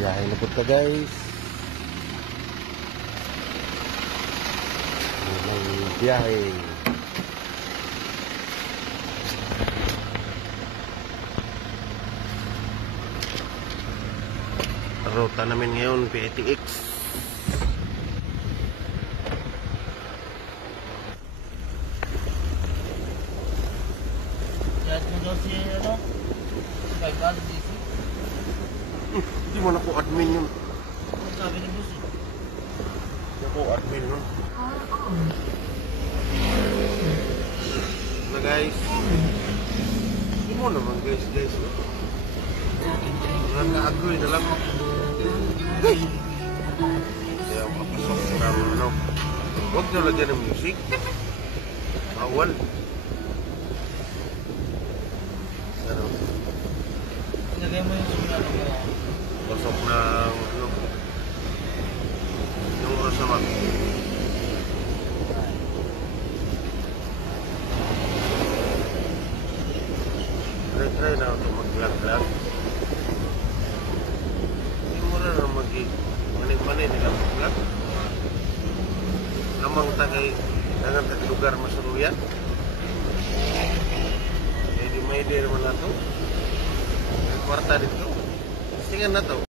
Biyahe na po ta guys. May biyahe. Ruta namin ngayon PATX. Kahit mo daw si ano? Kahit ka si DC? Hindi mo na po admin yun. Ano sabi ni Boss eh? Hindi po admin yun. Na guys. Hindi mo naman guys. Nag-agree na lang. Kaya mapasok ng ano. Huwag nyo lagyan ng music. Bawal. Ano? Ilagay mo yung sulat mo. Pasok ng ano. Yung oras naman. Try na ito mag-vlog. Hindi mo na manig-manay nila mag-vlog. Namang tagay dengan lugar masuruyan. Jadi may idea naman na ito. Kwarta dito. Tingnan na ito.